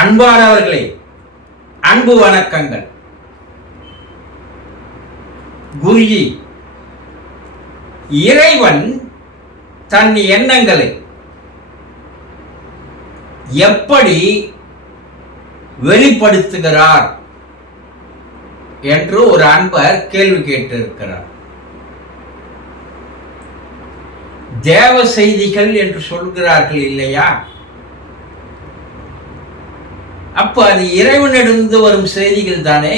அன்பானவர்களே, அன்பு வணக்கங்கள். குருஜி, இறைவன் தன் எண்ணங்களை எப்படி வெளிப்படுத்துகிறார் என்று ஒரு அன்பர் கேள்வி கேட்டிருக்கிறார். தேவ செய்திகள் என்று சொல்கிறார்கள் இல்லையா? அப்ப அது இறைவனிடமிருந்து வரும் செய்திகள் தானே.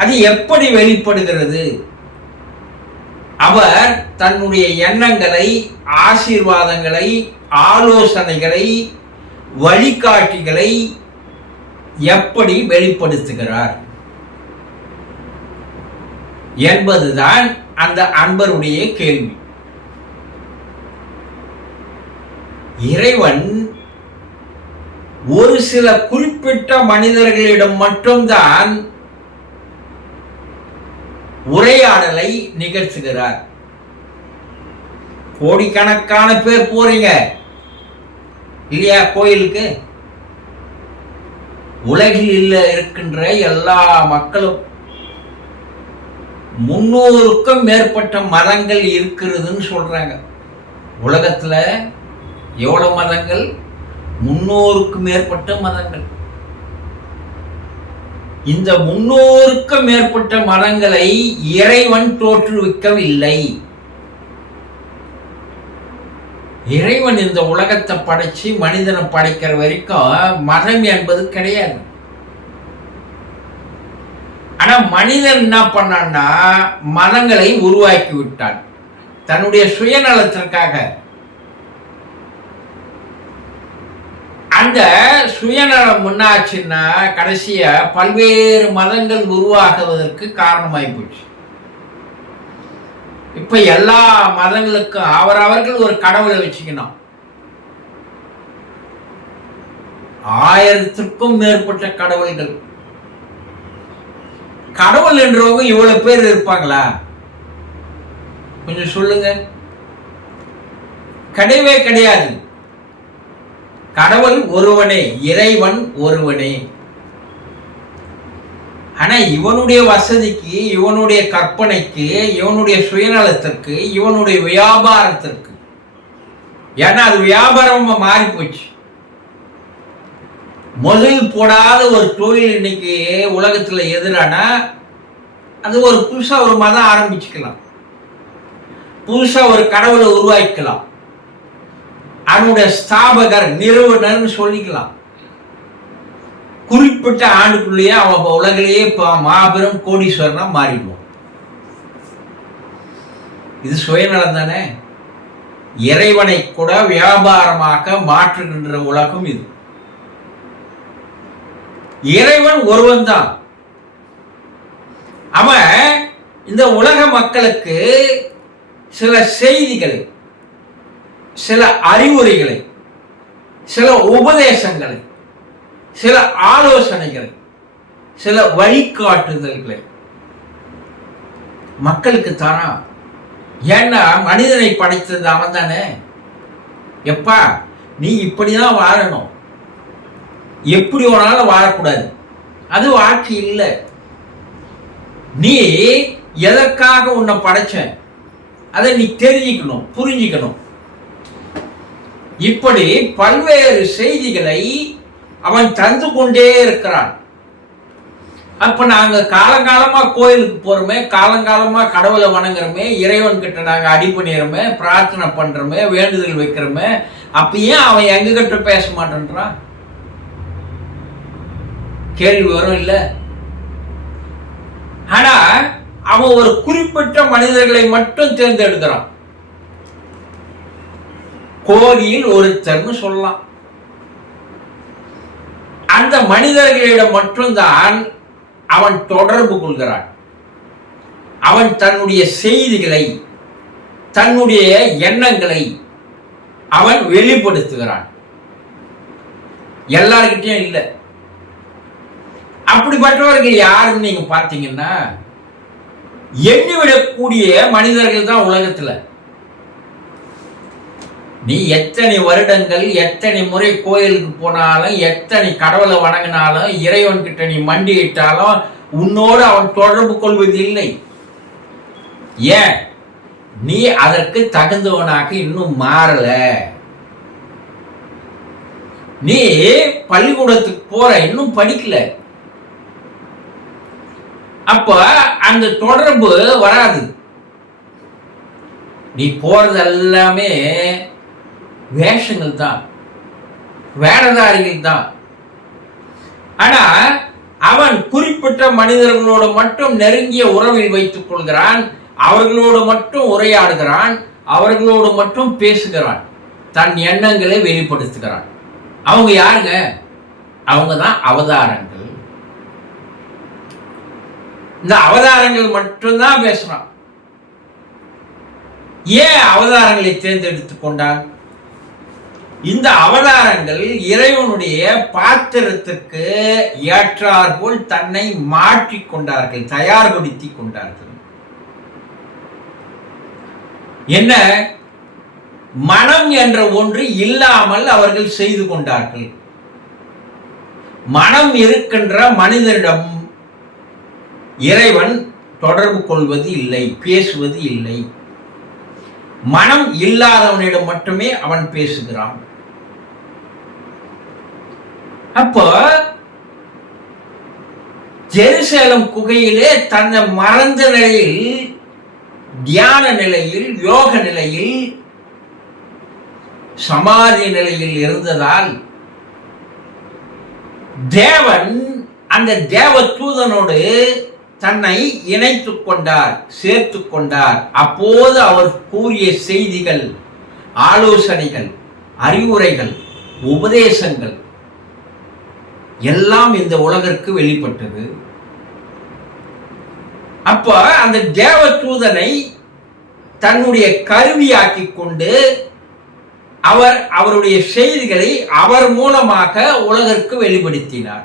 அது எப்படி வெளிப்படுகிறது? அவர் தன்னுடைய எண்ணங்களை, ஆசீர்வாதங்களை, ஆலோசனைகளை, வழிகாட்டிகளை எப்படி வெளிப்படுத்துகிறார் என்பதுதான் அந்த அன்பருடைய கேள்வி. இறைவன் ஒரு சில குறிப்பிட்ட மனிதர்களிடம் மட்டும்தான் உரையாடலை நிகழ்த்துகிறார். கோடிக்கணக்கான பேர் போறீங்க இல்லையா கோயிலுக்கு? உலகில் இருக்கின்ற எல்லா மக்களும் 300க்கும் மேற்பட்ட மதங்கள் இருக்கிறதுன்னு சொல்றாங்க. உலகத்துல எவ்வளவு மதங்கள்? 300க்கும் மேற்பட்ட மதங்கள். இந்த 300க்கும் மேற்பட்ட மதங்களை இறைவன் தோற்றுவிக்கவில்லை. இறைவன் இந்த உலகத்தை படைச்சு மனிதனை படைக்கிற வரைக்கும் மதம் என்பது கிடையாது. ஆனா மனிதன் என்ன பண்ணான்னா மதங்களை உருவாக்கி விட்டான் தன்னுடைய சுயநலத்திற்காக. அந்த சுயநலம் முன்னாச்சுன்னா கடைசியா பல்வேறு மதங்கள் உருவாகுவதற்கு காரணமாகி போச்சு. இப்ப எல்லா மதங்களுக்கும் அவர்கள் ஒரு கடவுளை வச்சுக்கணும். 1000க்கும் மேற்பட்ட கடவுள்கள். கடவுள் என்றவங்க இவ்வளவு பேர் இருப்பாங்களா? கொஞ்சம் சொல்லுங்க. கிடையவே கிடையாது. கடவுள் ஒருவனே, இறைவன் ஒருவனே. ஆனா இவனுடைய வசதிக்கு, இவனுடைய கற்பனைக்கு, இவனுடைய சுயநலத்திற்கு, இவனுடைய வியாபாரத்திற்கு, ஏன்னா அது வியாபாரமா மாறி போச்சு. முதல் போடாத ஒரு தொழில் இன்னைக்கு உலகத்துல எதிரானா அது ஒரு புதுசா ஒரு மதம் ஆரம்பிச்சுக்கலாம், புதுசா ஒரு கடவுளை உருவாக்கலாம், அவனுடைய ஸ்தாபகர் நிறுவனர்னு சொல்லிக்கலாம். குறிப்பிட்ட ஆண்டுக்குள்ளேயே அவன் உலகிலேயே மாபெரும் கோடீஸ்வரனா மாறிடுவோம். இது சுயநலம் தானே. இறைவனை கூட வியாபாரமாக மாற்றுகின்ற உலகம் இது. இறைவன் ஒருவன் தான். அவன் இந்த உலக மக்களுக்கு சில செய்திகளை, சில அறிவுரைகளை, சில உபதேசங்களை, சில ஆலோசனைகளை, சில வழிகாட்டுதல்களை மக்களுக்கு தரான். ஏன்னா மனிதனை படைத்தது அவன் தானே. எப்பா நீ இப்படிதான் வாழணும், எப்படி வேணாலும் வாழக்கூடாது, அது வாழ்க்கை இல்லை. நீ எதற்காக உன்னை படைச்ச அதை நீ தெரிஞ்சுக்கணும், புரிஞ்சுக்கணும். இப்படி பல்வேறு செய்திகளை அவன் தந்து கொண்டே இருக்கிறான். அப்ப நாங்க காலங்காலமா கோயிலுக்கு போறோமே, காலங்காலமா கடவுளை வணங்குறோமே, இறைவன் கிட்ட நாங்க அடிபணிறோமே, பிரார்த்தனை பண்றோமே, வேண்டுதல் வைக்கிறோமே, அப்ப ஏன் அவன் எங்க கிட்ட பேச மாட்டேன்றான்? கேள்வி வரும் இல்ல? ஆனா அவன் ஒரு குறிப்பிட்ட மனிதர்களை மட்டும் தேர்ந்தெடுக்கிறான். கோடியில் ஒருத்தர்னு சொல்லலாம். அந்த மனிதர்களிடம் மட்டும்தான் அவன் தொடர்பு கொள்கிறான். அவன் தன்னுடைய செய்திகளை, தன்னுடைய எண்ணங்களை அவன் வெளிப்படுத்துகிறான். எல்லார்கிட்டையும் இல்லை. அப்படிப்பட்டவர்கள் யாருன்னு நீங்க பார்த்தீங்கன்னா எண்ணிவிடக்கூடிய மனிதர்கள் தான் உலகத்துல. நீ எத்தனை வருடங்கள் எத்தனை முறை கோயிலுக்கு போனாலும் எத்தனை கடவுளை வணங்கினாலும் இறைவன் கிட்ட நீ மண்டியிட்டாலும் உன்னோடு அவன் தொடர்பு கொள்வது இல்லை. ஏன்? நீ அதற்கு தகுந்தவனாக இன்னும் மாறல. நீ பள்ளிக்கூடத்துக்கு போற, இன்னும் படிக்கல. அப்ப அந்த தொடர்பு வராது. நீ போறது எல்லாமே வேஷங்கள் தான், வேடதாரிகள் தான். ஆனா அவன் குறிப்பிட்ட மனிதர்களோடு மட்டும் நெருங்கிய உறவில் வைத்துக் கொள்கிறான், அவர்களோடு மட்டும் உரையாடுகிறான், அவர்களோடு மட்டும் பேசுகிறான், தன் எண்ணங்களை வெளிப்படுத்துகிறான். அவங்க யாருங்க? அவங்க தான் அவதாரங்கள். இந்த அவதாரங்கள் மட்டும்தான் பேசுறான். ஏன் அவதாரங்களை தேர்ந்தெடுத்துக் கொண்டான்? இந்த அவதாரங்கள் இறைவனுடைய பாத்திரத்திற்கு ஏற்றாற்போல் தன்னை மாற்றிக் கொண்டார்கள், தயார்படுத்தி கொண்டார்கள். என்ன? மனம் என்ற ஒன்று இல்லாமல் அவர்கள் செய்து கொண்டார்கள். மனம் இருக்கின்ற மனிதனிடம் இறைவன் தொடர்பு கொள்வது இல்லை, பேசுவது இல்லை. மனம் இல்லாதவனிடம் மட்டுமே அவன் பேசுகிறான். அப்போ ஜெருசலேம் குகையிலே தன்னை மறந்த நிலையில், தியான நிலையில், யோக நிலையில், சமாதி நிலையில் இருந்ததால் தேவன் அந்த தேவ தூதனோடு தன்னை இணைத்துக் கொண்டார், சேர்த்துக் கொண்டார். அப்போது அவர் கூறிய செய்திகள், ஆலோசனைகள், அறிவுரைகள், உபதேசங்கள் எல்லாம் இந்த உலகிற்கு வெளிப்பட்டது. அப்ப அந்த தேவ தூதனை தன்னுடைய கருவியாக்கி கொண்டு அவர் அவருடைய செய்திகளை அவர் மூலமாக உலகிற்கு வெளிப்படுத்தினார்.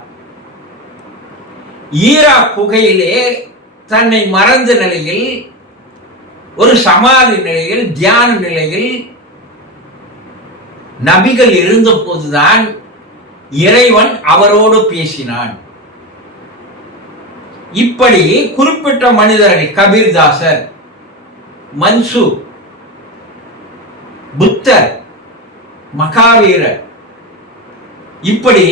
ஈரா குகையிலே தன்னை மறந்த நிலையில், ஒரு சமாதி நிலையில், தியான நிலையில் நபிகள் இருந்த போதுதான் இறைவன் அவரோடு பேசினான். இப்படி குறிப்பிட்ட மனிதர்கள், கபீர்தாசர், மன்சூர், புத்தர், மகாவீரர், இப்படி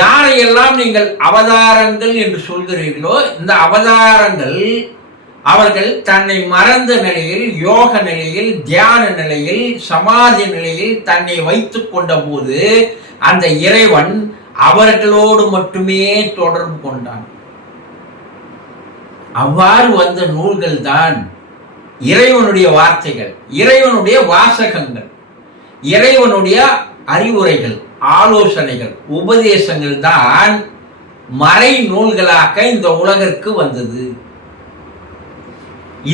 யாரையெல்லாம் நீங்கள் அவதாரங்கள் என்று சொல்கிறீர்களோ, இந்த அவதாரங்கள் அவர்கள் தன்னை மறந்த நிலையில், யோக நிலையில், தியான நிலையில், சமாதி நிலையில் தன்னை வைத்துக் கொண்ட போது அந்த இறைவன் அவர்களோடு மட்டுமே தொடர்பு கொண்டான். அவ்வாறு வந்த நூல்கள் தான் இறைவனுடைய வார்த்தைகள், இறைவனுடைய வாசகங்கள், இறைவனுடைய அறிவுரைகள், ஆலோசனைகள், உபதேசங்கள் தான் மறை நூல்களாக இந்த உலகிற்கு வந்தது.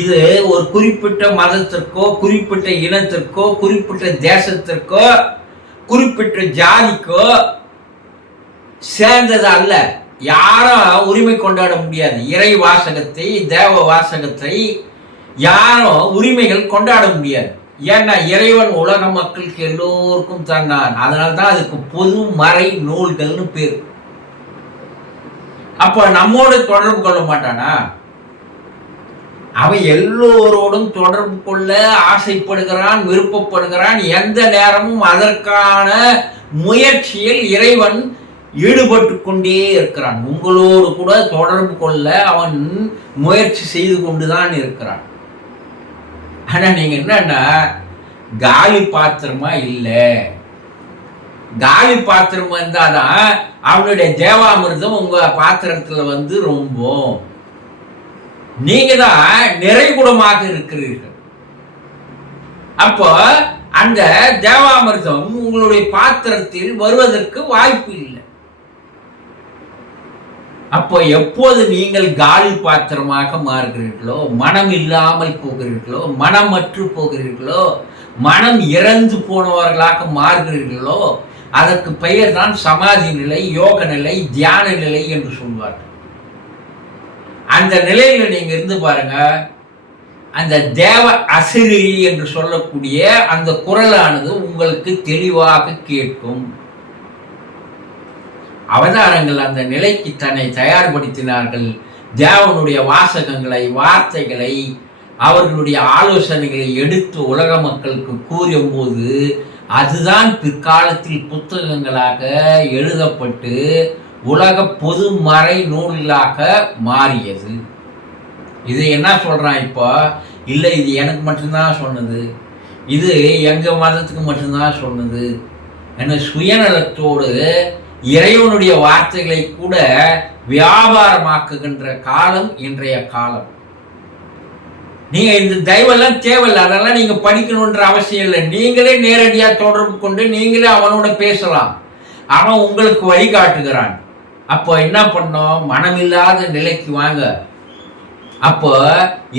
இது ஒரு குறிப்பிட்ட மதத்திற்கோ, குறிப்பிட்ட இனத்திற்கோ, குறிப்பிட்ட தேசத்திற்கோ, குறிப்பிட்ட ஜாதிக்கோ சேர்ந்தது அல்ல. யாரும் உரிமை கொண்டாட முடியாது. இறை வாசகத்தை, தேவ வாசகத்தை யாரும் உரிமைகள் கொண்டாட முடியாது. ஏன்னா இறைவன் உலக மக்களுக்கு எல்லோருக்கும் தந்தான். அதனால்தான் அதுக்கு பொது மறை நூல்கள்னு பேர். அப்ப நம்மோடு தொடர்பு கொள்ள மாட்டானா? அவன் எல்லோரோடும் தொடர்பு கொள்ள ஆசைப்படுகிறான், விருப்பப்படுகிறான். எந்த நேரமும் அதற்கான முயற்சியில் இறைவன் ஈடுபட்டு கொண்டே இருக்கிறான். உங்களோடு கூட தொடர்பு கொள்ள அவன் முயற்சி செய்து கொண்டுதான் இருக்கிறான். ஆனா நீங்க என்னன்னா காலி பாத்திரமா இல்லை. காலி பாத்திரமா இருந்தாதான் அவனுடைய தேவாமிர்தம் உங்க பாத்திரத்துல வந்து ரொம்ப. நீங்க தான் நிறைகுடமாக இருக்கிறீர்கள். அப்போ அந்த தேவாமிர்தம் உங்களுடைய பாத்திரத்தில் வருவதற்கு வாய்ப்பு இல்லை. அப்போ எப்போது நீங்கள் காலி பாத்திரமாக மாறுகிறீர்களோ, மனம் இல்லாமல் போகிறீர்களோ, மனமற்று போகிறீர்களோ, மனம் இறந்து போனவர்களாக மாறுகிறீர்களோ, அதற்கு பெயர் தான் சமாதி நிலை, யோக நிலை, தியான நிலை என்று சொல்வார்கள். அந்த நிலையில நீங்க இருந்து பாருங்க, அந்த தேவ அசிரி என்று சொல்லக்கூடிய அந்த குரலானது உங்களுக்கு தெளிவாக கேட்கும். அவதாரங்கள் அந்த நிலைக்கு தன்னை தயார்படுத்தினார்கள். தேவனுடைய வாசகங்களை, வார்த்தைகளை, அவர்களுடைய ஆலோசனைகளை எடுத்து உலக மக்களுக்கு கூறும்போது அதுதான் பிற்காலத்தில் புத்தகங்களாக எழுதப்பட்டு உலக பொது மறை நூலாக மாறியது. இது என்ன சொல்றான் இப்போ? இல்லை, இது எனக்கு மட்டும்தான் சொன்னது, இது எங்க மதத்துக்கு மட்டும்தான் சொன்னது என சுயநலத்தோடு இறைவனுடைய வார்த்தைகளை கூட வியாபாரமாக்குகின்ற காலம் இன்றைய காலம். நீங்க இந்த தெய்வெல்லாம் தேவையில்லை, அதெல்லாம் நீங்க படிக்கணுன்ற அவசியம் இல்லை. நீங்களே நேரடியா தொடர்பு கொண்டு நீங்களே அவனோட பேசலாம். அவன் உங்களுக்கு வழிகாட்டுகிறான். அப்போ என்ன பண்ணோம்? மனமில்லாத நிலைக்கு வாங்க. அப்போ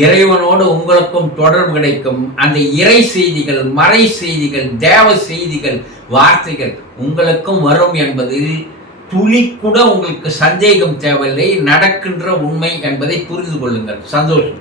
இறைவனோடு உங்களுக்கும் தொடர்பு கிடைக்கும். அந்த இறை செய்திகள், மறை செய்திகள், தேவ செய்திகள், வார்த்தைகள் உங்களுக்கும் வரும் என்பதில் துளி கூட உங்களுக்கு சந்தேகம் தேவையில்லை. நடக்கின்ற உண்மை என்பதை புரிந்து கொள்ளுங்கள். சந்தோஷம்.